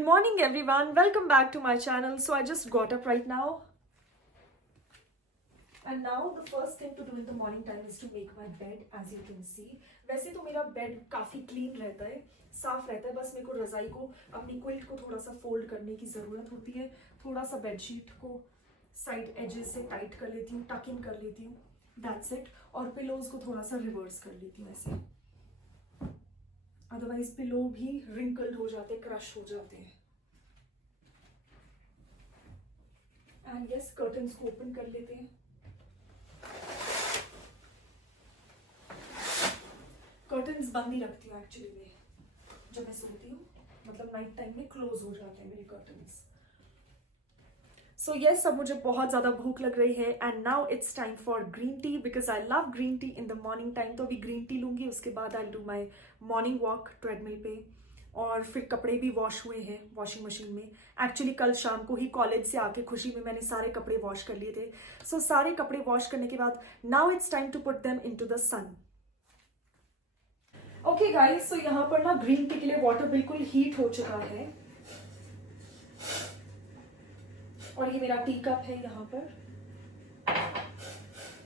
Good morning everyone, welcome back to my channel. So I just got up right now and now the first thing to do in the morning time is to make my bed. As you can see, वैसे तो मेरा bed काफी clean रहता है, साफ रहता है, बस मेरे को रजाई को अपनी क्विल्ट को थोड़ा सा फोल्ड करने की जरूरत होती है, थोड़ा सा बेडशीट को साइड एजेस से टाइट कर लेती हूँ, टक इन कर लेती हूँ, दैट्स इट। और पिलोज को थोड़ा सा रिवर्स कर लेती हूँ ऐसे, अदरवाइज पिलो भी रिंकल्ड हो जाते, क्रश हो जाते हैं। एंड यस, कर्टन्स को ओपन कर लेते हैं। कर्टन्स बंद ही रखती हूँ एक्चुअली में, जब मैं सोती हूँ, मतलब नाइट टाइम में क्लोज हो जाते हैं मेरे कर्टन्स। सो यस, अब मुझे बहुत ज़्यादा भूख लग रही है and now it's time for green tea because I love green tea in the morning time. तो अभी ग्रीन टी लूँगी, उसके बाद I do my morning walk treadmill पे, और फिर कपड़े भी वॉश हुए हैं वॉशिंग मशीन में। एक्चुअली कल शाम को ही कॉलेज से आके खुशी में मैंने सारे कपड़े वॉश कर लिए थे। सो सारे कपड़े वॉश करने के बाद now it's time to put them into the sun. Okay guys, so यहाँ पर ना ग्रीन टी के लिए वाटर बिल्कुल हीट हो चुका है और ये मेरा टी कप है यहाँ पर।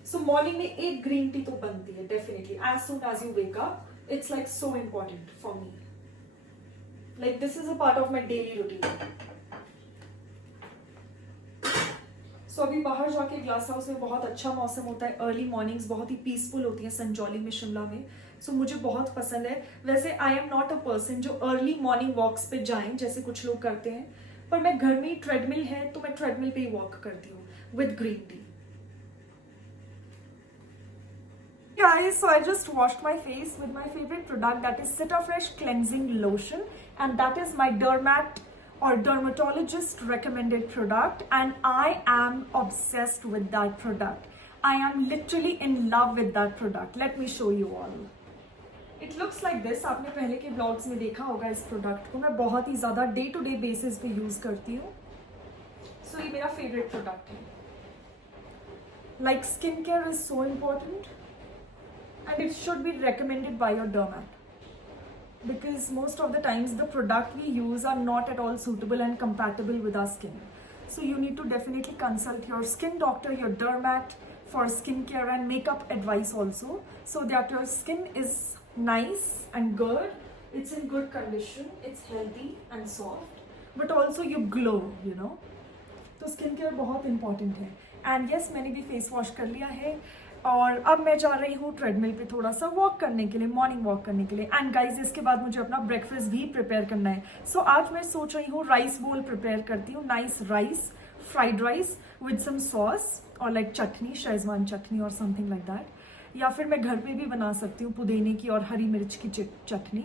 सो मॉर्निंग में एक ग्रीन टी तो बनती है definitely, as soon as you wake up. It's like so important for me, like this is a part of my daily routine. So अभी बाहर जाके ग्लास हाउस में बहुत अच्छा मौसम होता है, अर्ली मॉर्निंग्स बहुत ही पीसफुल होती हैं संजौली में, शिमला में। सो मुझे बहुत पसंद है। वैसे I am not a person जो अर्ली मॉर्निंग वॉक्स पे जाएं जैसे कुछ लोग करते हैं, पर मैं घर में ट्रेडमिल है तो मैं ट्रेडमिल पे ही वॉक करती हूँ with green tea. Guys, so I just washed my face with my favorite product, that is Cetafresh cleansing lotion, and that is my dermat or dermatologist recommended product, and I am obsessed with that product. I am literally in love with that product. Let me show you all. It looks like this. आपने पहले के blogs में देखा होगा इस product को। मैं बहुत ही ज़्यादा डे टू डे बेसिस पे यूज़ करती हूँ। सो ये मेरा फेवरेट प्रोडक्ट है। Like skin care is so important and it should be recommended by your dermat, because most of the times the product we use are not at all suitable and compatible with our skin. So you need to definitely consult your skin doctor, your dermat, for skincare and makeup advice also, so that your skin is nice and good, it's in good condition, it's healthy and soft, but also you glow, you know. तो skin care बहुत important है। And yes, मैंने भी face wash कर लिया है और अब मैं जा रही हूँ ट्रेडमिल पे थोड़ा सा वॉक करने के लिए, मॉर्निंग वॉक करने के लिए। एंड गाइज, इसके बाद मुझे अपना ब्रेकफास्ट भी प्रिपेयर करना है। सो आज मैं सोच रही हूँ राइस बोल प्रिपेयर करती हूँ, nice rice, fried rice with some sauce और लाइक चटनी, शेजवान चटनी और समथिंग लाइक दैट। या फिर मैं घर पे भी बना सकती हूँ पुदीने की और हरी मिर्च की चटनी,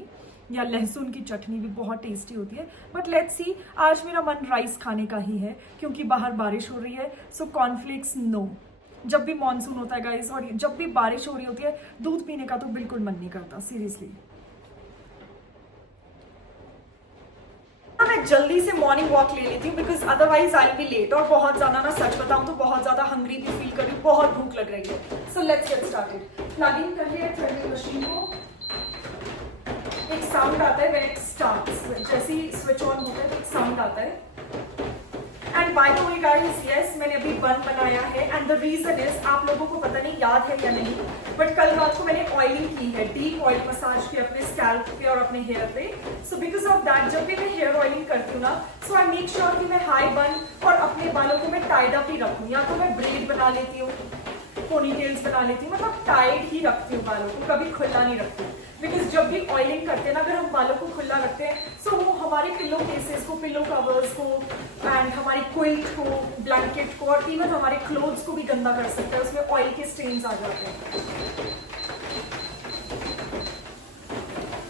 या लहसुन की चटनी भी बहुत टेस्टी होती है। बट लेट्स सी, आज मेरा मन राइस खाने का ही है क्योंकि बाहर बारिश हो रही है। सो कॉर्नफ्लेक्स नो। जब भी मॉनसून होता है गाइस और जब भी बारिश हो रही होती है, दूध पीने का तो बिल्कुल मन नहीं करता, सीरियसली। मैं जल्दी से मॉर्निंग वॉक ले लेती हूँ because otherwise I be late. और बहुत ज्यादा ना, सच बताऊं तो बहुत ज्यादा हंग्री भी फील कर रही हूँ, बहुत भूख लग रही है। So let's get started. Plug in कर लिया ट्रेडमिल मशीन को। एक साउंड आता है व्हेन इट स्टार्ट्स, जैसे ही स्विच ऑन होता है तो एक साउंड आता है। And by the way guys, yes, मैंने अभी बन बनाया है एंड द रीजन इज, आप लोगों को पता नहीं याद है या नहीं, बट कल रात को मैंने ऑयलिंग की है, डीप ऑयल मसाज की अपने स्कैल्प पे और अपने हेयर पे। सो बिकॉज ऑफ दैट जब भी मैं हेयर ऑयलिंग करती हूँ ना, सो आई मेक श्योर कि मैं हाई बन और अपने बालों को मैं टाइड अप ही रखूँ, या तो मैं ब्रेड बना लेती हूँ, पोनीटेल्स बना लेती हूँ, मतलब टाइड ही रखती हूँ बालों को, कभी खुला नहीं रखती हूँ। बिकॉज जब भी ऑयलिंग करते हैं ना, अगर हम बालों को खुला रखते हैं, सो वो हमारे पिलो केसेस को, पिलो कवर्स को एंड हमारी क्विल्ट को, ब्लैंकेट को और इवन हमारे क्लोथ्स को भी गंदा कर सकता है, उसमें ऑयल के स्टेन्स आ जाते हैं।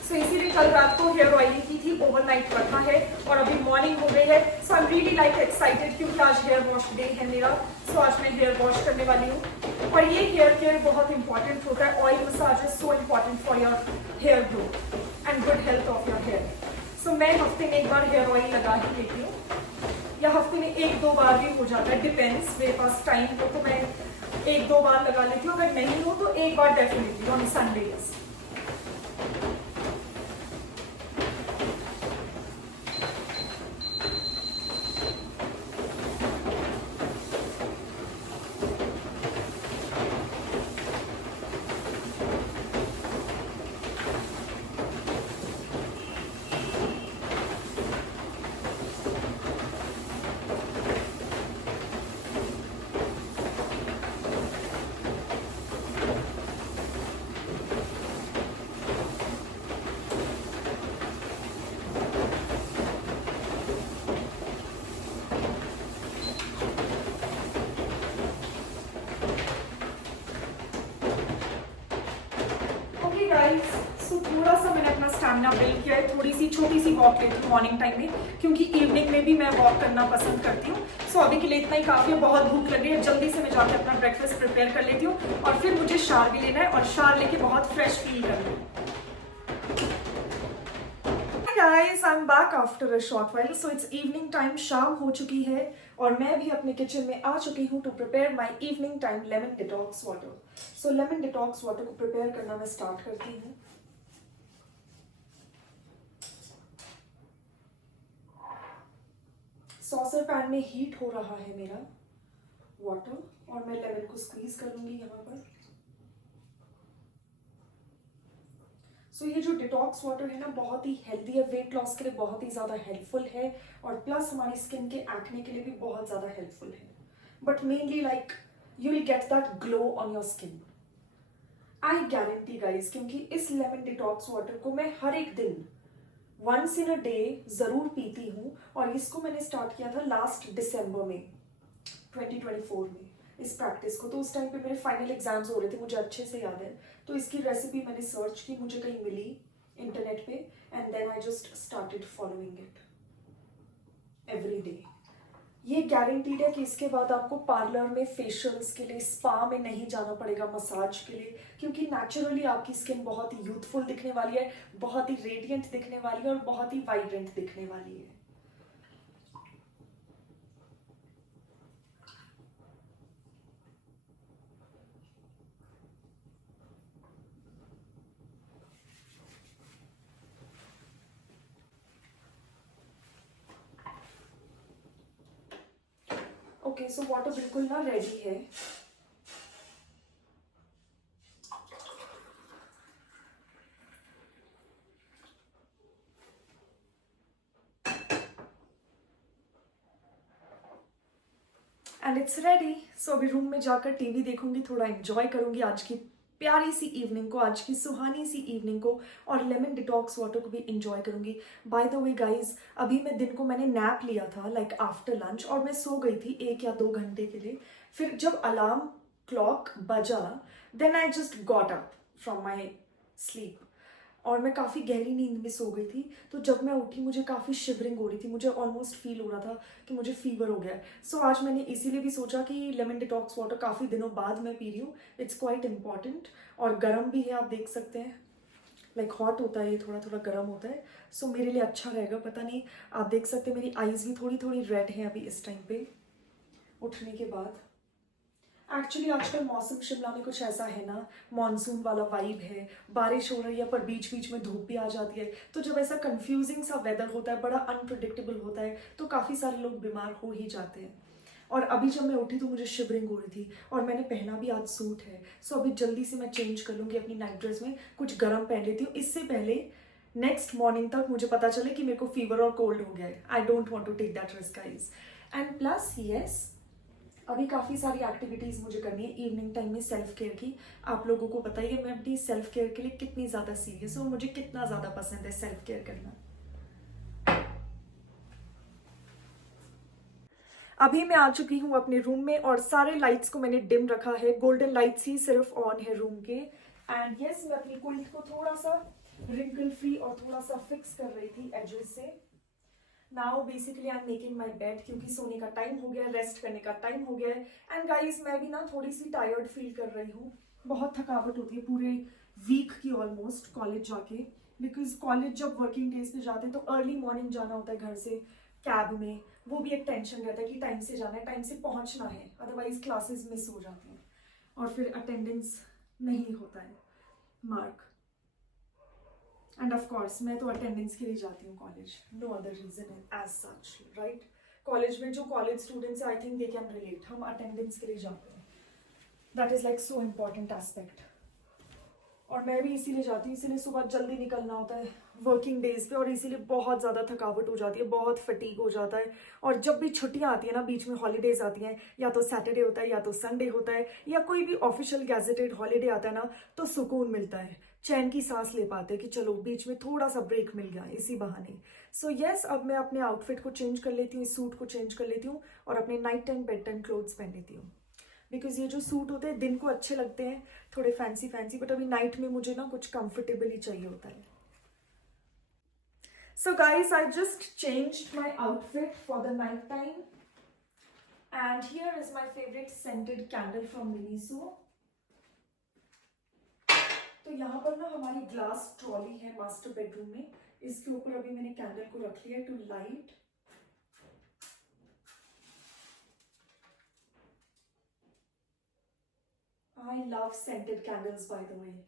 सो इसीलिए कल रात को हेयर ऑयलिंग की थी, ओवरनाइट रखा है और अभी मॉर्निंग हो गई है। So I am really like excited क्योंकि आज हेयर वॉश डे है मेरा। सो आज मैं हेयर वॉश करने वाली हूँ और ये हेयर केयर बहुत इंपॉर्टेंट होता है। Oil massage is so important for your hair growth and good health of your hair. So मैं हफ्ते में एक बार हेयर ऑयल लगा ही लेती हूँ, या हफ्ते में एक दो बार भी हो जाता है, डिपेंड्स। मेरे पास टाइम हो तो मैं एक दो बार लगा लेती हूँ, अगर नहीं हो तो एक बार डेफिनेटली ऑन संडेज। अपना बिल किया है, थोड़ी सी छोटी सी वॉक लेती हूँ मॉर्निंग टाइम में, क्योंकि इवनिंग में भी मैं वॉक करना पसंद करती हूँ। सो अभी के लिए इतना ही काफ़ी है, बहुत भूख लगी है, जल्दी से मैं जाके अपना ब्रेकफास्ट प्रिपेयर कर लेती हूँ और फिर मुझे शावर भी लेना है और शावर लेके बहुत फ्रेश फील करना है। Guys, I'm back after a short while. So it's evening time, शाम हो चुकी है और मैं भी अपने किचन में आ चुकी हूँ to prepare my evening time lemon detox water. So lemon detox water को prepare करना मैं start करती हूँ। सॉसर पैन में हीट हो रहा है मेरा वाटर और मैं लेमन को स्क्वीज कर लूंगी यहाँ पर। सो ये जो डिटॉक्स वाटर है ना, बहुत ही हेल्दी है, वेट लॉस के लिए बहुत ही ज़्यादा हेल्पफुल है और प्लस हमारी स्किन के एक्ने के लिए भी बहुत ज़्यादा हेल्पफुल है। But mainly like you will get that glow on your skin, I guarantee guys, क्योंकि इस लेमन डिटॉक्स वाटर को मैं हर एक दिन वंस इन अ डे ज़रूर पीती हूँ और इसको मैंने स्टार्ट किया था लास्ट दिसंबर में 2024 में इस प्रैक्टिस को। तो उस टाइम पे मेरे फाइनल एग्जाम्स हो रहे थे, मुझे अच्छे से याद है। तो इसकी रेसिपी मैंने सर्च की, मुझे कहीं मिली इंटरनेट पे and then I just started following it every day. ये गारंटीड है कि इसके बाद आपको पार्लर में फेशियल्स के लिए, स्पा में नहीं जाना पड़ेगा मसाज के लिए, क्योंकि नेचुरली आपकी स्किन बहुत ही यूथफुल दिखने वाली है, बहुत ही रेडिएंट दिखने वाली है और बहुत ही वाइब्रेंट दिखने वाली है। ओके, सो वाटर बिल्कुल ना रेडी है। And it's ready. सो अभी रूम में जाकर टीवी देखूंगी, थोड़ा एंजॉय करूंगी आज की प्यारी सी इवनिंग को, आज की सुहानी सी इवनिंग को, और लेमन डिटॉक्स वाटर को भी एंजॉय करूंगी। बाय द वे गाइज, अभी मैं दिन को मैंने नैप लिया था लाइक आफ्टर लंच और मैं सो गई थी 1 या 2 घंटे के लिए। फिर जब अलार्म क्लॉक बजा then I just got up from my sleep और मैं काफ़ी गहरी नींद में सो गई थी। तो जब मैं उठी मुझे काफ़ी शिवरिंग हो रही थी, मुझे ऑलमोस्ट फील हो रहा था कि मुझे फीवर हो गया है। सो आज मैंने इसीलिए भी सोचा कि लेमन डिटॉक्स वाटर काफ़ी दिनों बाद मैं पी रही हूँ, इट्स क्वाइट इम्पॉर्टेंट। और गर्म भी है, आप देख सकते हैं, लाइक हॉट होता है, ये थोड़ा थोड़ा गर्म होता है। सो मेरे लिए अच्छा रहेगा। पता नहीं, आप देख सकते हैं मेरी आईज भी थोड़ी थोड़ी रेड हैं अभी इस टाइम पे उठने के बाद। एक्चुअली आजकल मौसम शिमला में कुछ ऐसा है ना, मॉनसून वाला वाइब है, बारिश हो रही है पर बीच बीच में धूप भी आ जाती है। तो जब ऐसा कंफ्यूजिंग सा वेदर होता है, बड़ा अनप्रिडिक्टेबल होता है, तो काफ़ी सारे लोग बीमार हो ही जाते हैं। और अभी जब मैं उठी तो मुझे शिवरिंग हो रही थी और मैंने पहना भी आज सूट है। सो अभी जल्दी से मैं चेंज कर लूँगी अपनी नाइट ड्रेस में, कुछ गर्म पहन लेती हूँ, इससे पहले नेक्स्ट मॉर्निंग तक मुझे पता चले कि मेरे को फीवर और कोल्ड हो गया है। I don't want to take that risk guys. And plus yes, अभी काफ़ी सारी एक्टिविटीज़ मुझे करनी है इवनिंग टाइम में सेल्फ केयर की। आप लोगों को पता ही है मैं अपनी सेल्फ केयर के लिए कितनी ज़्यादा सीरियस हूँ, मुझे कितना ज़्यादा पसंद है सेल्फ केयर करना। अभी मैं आ चुकी हूँ अपने रूम में और सारे लाइट्स को मैंने डिम रखा है, गोल्डन लाइट्स ही सिर्फ ऑन है रूम के। एंड यस, मैं अपनी क्विल्ट को थोड़ा सा रिंकल फ्री और थोड़ा सा फिक्स कर रही थी एजेस से। Now basically I am making my bed, क्योंकि सोने का टाइम हो गया है, रेस्ट करने का टाइम हो गया है। एंड गाइज, मैं भी ना थोड़ी सी टायर्ड फील कर रही हूँ, बहुत थकावट होती है पूरे वीक की ऑलमोस्ट कॉलेज जाके, बिकॉज कॉलेज जब वर्किंग डेज पे जाते हैं तो अर्ली मॉर्निंग जाना होता है घर से कैब में, वो भी एक टेंशन रहता है कि टाइम से जाना है, टाइम से पहुंचना है, अदरवाइज क्लासेस मिस हो जाती हैं और फिर अटेंडेंस नहीं होता है मार्क। एंड ऑफ कोर्स मैं तो अटेंडेंस के लिए जाती हूँ college, no other reason as such, right. College में जो college students I think they can relate, हम अटेंडेंस के लिए जाते हैं, that is like so important aspect. और मैं भी इसीलिए जाती हूँ, इसीलिए सुबह जल्दी निकलना होता है वर्किंग डेज पे और इसीलिए बहुत ज़्यादा थकावट हो जाती है, बहुत फटीग हो जाता है। और जब भी छुट्टियाँ आती है ना, बीच में हॉलीडेज आती हैं, या तो सैटरडे होता है या तो संडे होता है या कोई भी ऑफिशियल गैजेटेड हॉलीडे आता है ना, तो सुकून मिलता है, चैन की सांस ले पाते हैं कि चलो बीच में थोड़ा सा ब्रेक मिल गया इसी बहाने। सो यस, अब मैं अपने आउटफिट को चेंज कर लेती हूँ, इस सूट को चेंज कर लेती हूँ और अपने night time bed time clothes पहन लेती हूँ। बिकॉज ये जो सूट होते हैं दिन को अच्छे लगते हैं, थोड़े फैंसी फैंसी, बट अभी नाइट में मुझे ना कुछ कंफर्टेबल ही चाहिए होता है। So guys, I just changed my outfit for the night time. And here is my favorite scented candle from Miniso. तो यहाँ पर ना हमारी ग्लास ट्रॉली है मास्टर बेडरूम में. इसके ऊपर अभी मैंने कैंडल को रख लिया to light. I love scented candles by the way.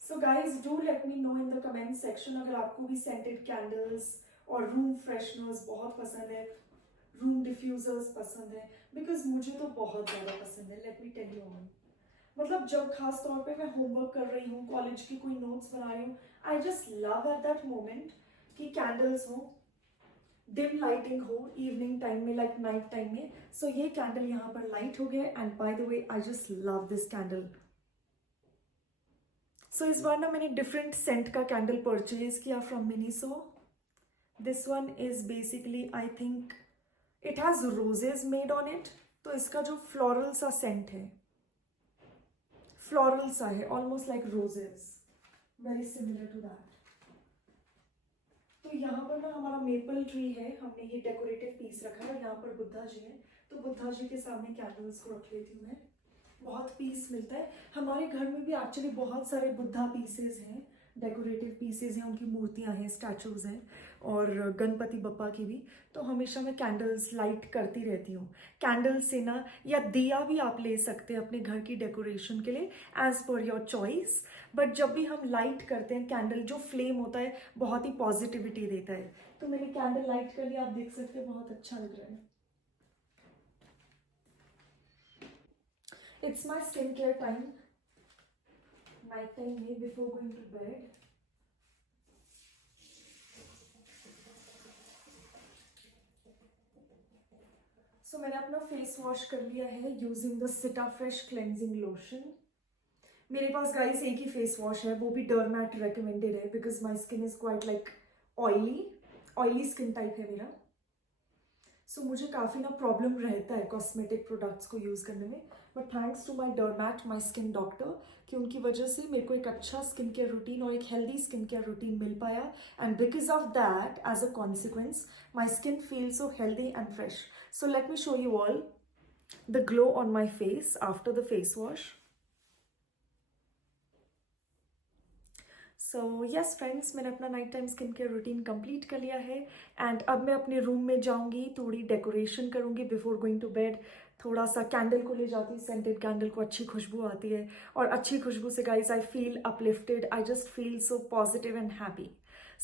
So guys, do let me know in the comment section अगर आपको भी scented candles और room fresheners बहुत पसंद है, room diffusers पसंद है, because मुझे तो बहुत ज़्यादा पसंद है. Let me tell you all. मतलब जब खास तौर पे मैं होमवर्क कर रही हूँ, कॉलेज की कोई नोट्स बना रही हूँ, I just love at that moment कि कैंडल्स हो, डिम लाइटिंग हो इवनिंग टाइम में, लाइक नाइट टाइम में. सो ये कैंडल यहाँ पर लाइट हो गया. And by the way I just love this candle. So इस बार ना मैंने डिफरेंट सेंट का कैंडल परचेज किया from Miniso. This one is basically I think it has roses made on it. तो इसका जो फ्लोरल सा सेंट है, फ्लोरल सा है, almost like roses, very similar to that. तो यहाँ पर ना हमारा मेपल ट्री है, हमने ये डेकोरेटिव पीस रखा है. यहाँ पर बुद्धा जी हैं, तो बुद्धा जी के सामने कैंडल्स को रख लेती हूँ मैं. बहुत पीस मिलता है. हमारे घर में भी एक्चुअली बहुत सारे बुद्धा पीसेज हैं, डेकोरेटिव पीसेज हैं, उनकी मूर्तियाँ हैं, स्टैचूज हैं, और गणपति बप्पा की भी. तो हमेशा मैं कैंडल्स लाइट करती रहती हूँ. कैंडल्स से ना, या दिया भी आप ले सकते हैं अपने घर की डेकोरेशन के लिए, as per your choice. But जब भी हम लाइट करते हैं कैंडल, जो फ्लेम होता है बहुत ही पॉजिटिविटी देता है. तो मैंने कैंडल लाइट कर लिया, आप देख सकते हैं बहुत अच्छा लग रहा है. It's my skin care time, night time में before going to bed. So मैंने अपना फेस वॉश कर लिया है यूजिंग द सिटा फ्रेश क्लेंजिंग लोशन. मेरे पास गाइस एक ही फेस वॉश है, वो भी डर्मैट रेकमेंडेड है, because my skin is quite like oily skin type है मेरा. सो मुझे काफ़ी ना प्रॉब्लम रहता है कॉस्मेटिक प्रोडक्ट्स को यूज़ करने में. But thanks to my dermat, my skin doctor, कि उनकी वजह से मेरे को एक अच्छा स्किन केयर रूटीन और एक हेल्दी स्किन केयर रूटीन मिल पाया. And because of that, as a consequence, my skin feel so healthy and fresh. So let me show you all the glow on my face after the face wash. So yes friends, मैंने अपना night time skin care routine complete कर लिया है. And अब मैं अपने room में जाऊंगी, थोड़ी डेकोरेशन करूंगी बिफोर गोइंग टू बेड. थोड़ा सा कैंडल को ले जाती हूँ, सेंटेड कैंडल को, अच्छी खुशबू आती है. और अच्छी खुशबू से guys I feel uplifted, I just feel so positive and happy.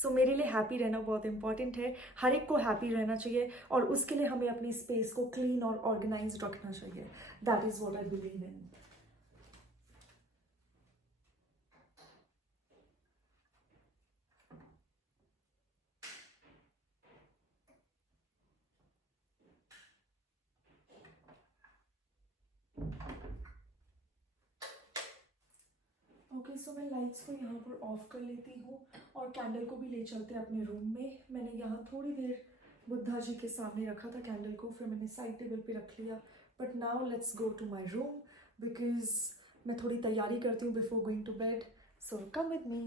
So मेरे लिए हैप्पी रहना बहुत इंपॉर्टेंट है. हर एक को हैप्पी रहना चाहिए, और उसके लिए हमें अपनी स्पेस को क्लीन और ऑर्गेनाइज रखना चाहिए. That is what I believe in. Okay, so मैं लाइट्स को यहाँ पर ऑफ कर लेती हूँ, और कैंडल को भी ले चलते हैं अपने रूम में. मैंने यहाँ थोड़ी देर बुद्धा जी के सामने रखा था कैंडल को, फिर मैंने साइड टेबल पे रख लिया. But now let's go to my room, because मैं थोड़ी तैयारी करती हूँ before going to bed. So come with me.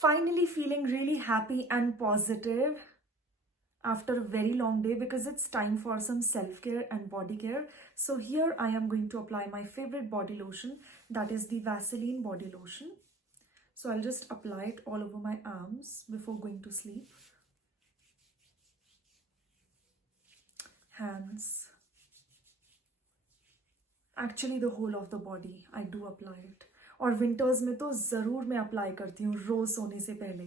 Finally feeling really happy and positive after a very long day, because it's time for some self-care and body care. So here I am going to apply my favorite body lotion, that is the Vaseline body lotion. So I'll just apply it all over my arms before going to sleep. Hands. Actually the whole of the body I do apply it. और winters में तो ज़रूर मैं apply करती हूँ रोज़ सोने से पहले,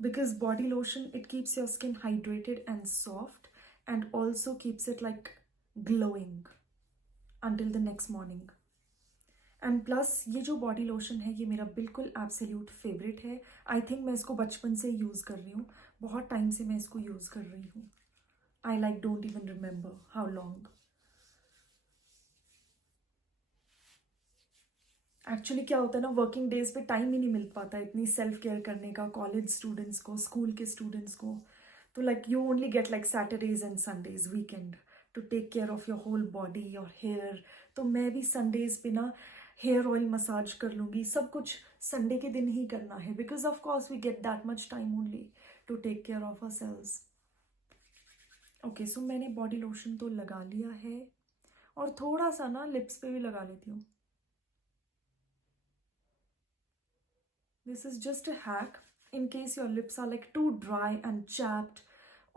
because body lotion it keeps your skin hydrated and soft, and also keeps it like glowing until the next morning. And plus ये जो बॉडी लोशन है ये मेरा बिल्कुल एब्सोल्यूट फेवरेट है. आई थिंक मैं इसको बचपन से यूज़ कर रही हूँ, बहुत टाइम से मैं इसको यूज़ कर रही हूँ. I like don't even remember how long. Actually क्या होता है ना, वर्किंग डेज पे टाइम ही नहीं मिल पाता इतनी सेल्फ केयर करने का, कॉलेज स्टूडेंट्स को, स्कूल के स्टूडेंट्स को। तो like you only get like Saturdays and Sundays weekend to take care of your whole body, your hair. तो मैं भी संडेज पे ना हेयर ऑयल मसाज कर लूँगी, सब कुछ संडे के दिन ही करना है, because of course we get that much time only to take care of ourselves. Okay, so मैंने बॉडी लोशन तो लगा लिया है, और थोड़ा सा ना लिप्स पे भी लगा लेती हूँ। This is just a hack in case your lips are like too dry and chapped.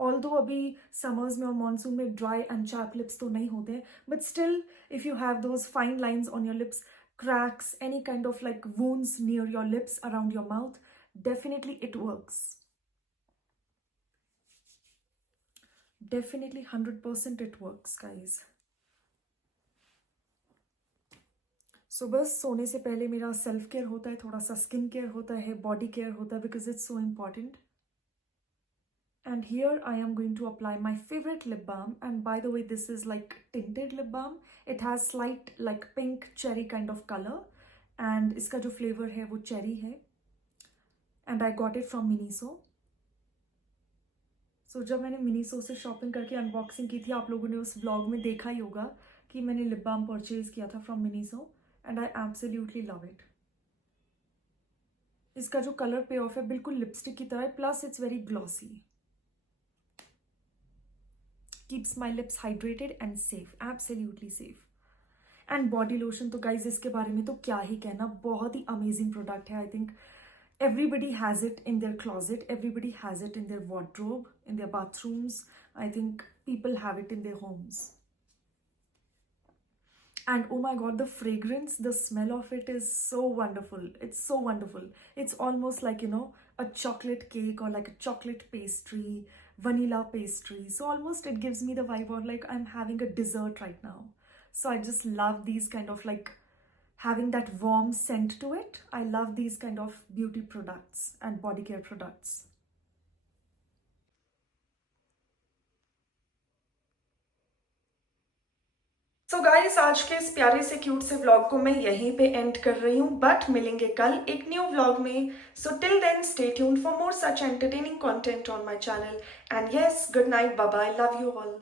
Although अभी summers में और monsoon में dry and chapped lips तो नहीं होते, but still if you have those fine lines on your lips, cracks, any kind of like wounds near your lips, around your mouth, definitely it works. Definitely 100% it works, guys. सो बस सोने से पहले मेरा self care होता है, थोड़ा सा skin care होता है, बॉडी केयर होता है, because it's so important. And here I am going to apply my favorite lip balm, and by the way this is like tinted lip balm. It has slight like pink cherry kind of color, and इसका जो flavor है वो cherry है, and I got it from Miniso. So जब मैंने Miniso से shopping करके unboxing की थी, आप लोगों ने उस व्लॉग में देखा ही होगा कि मैंने लिप बाम परचेज किया था from Miniso, and I absolutely love it. इसका जो कलर पे ऑफ है बिल्कुल लिपस्टिक की तरह है, plus it's very glossy, keeps my lips hydrated and safe, absolutely safe. And body lotion तो गाइज इसके बारे में तो क्या ही कहना, बहुत ही अमेजिंग प्रोडक्ट है. I think everybody has it in their closet, everybody has it in their wardrobe, in their bathrooms. I think people have it in their homes. And oh my god, the fragrance, the smell of it is so wonderful. It's so wonderful. It's almost like, you know, a chocolate cake or like a chocolate pastry, vanilla pastry. So almost it gives me the vibe of like I'm having a dessert right now. So I just love these kind of like having that warm scent to it. I love these kind of beauty products and body care products. So guys, आज के इस प्यारे से cute से vlog को मैं यहीं पे एंड कर रही हूँ, बट मिलेंगे कल एक न्यू व्लॉग में. So till then, stay tuned for more such entertaining content on my channel. And yes, good night, bye bye, love you all.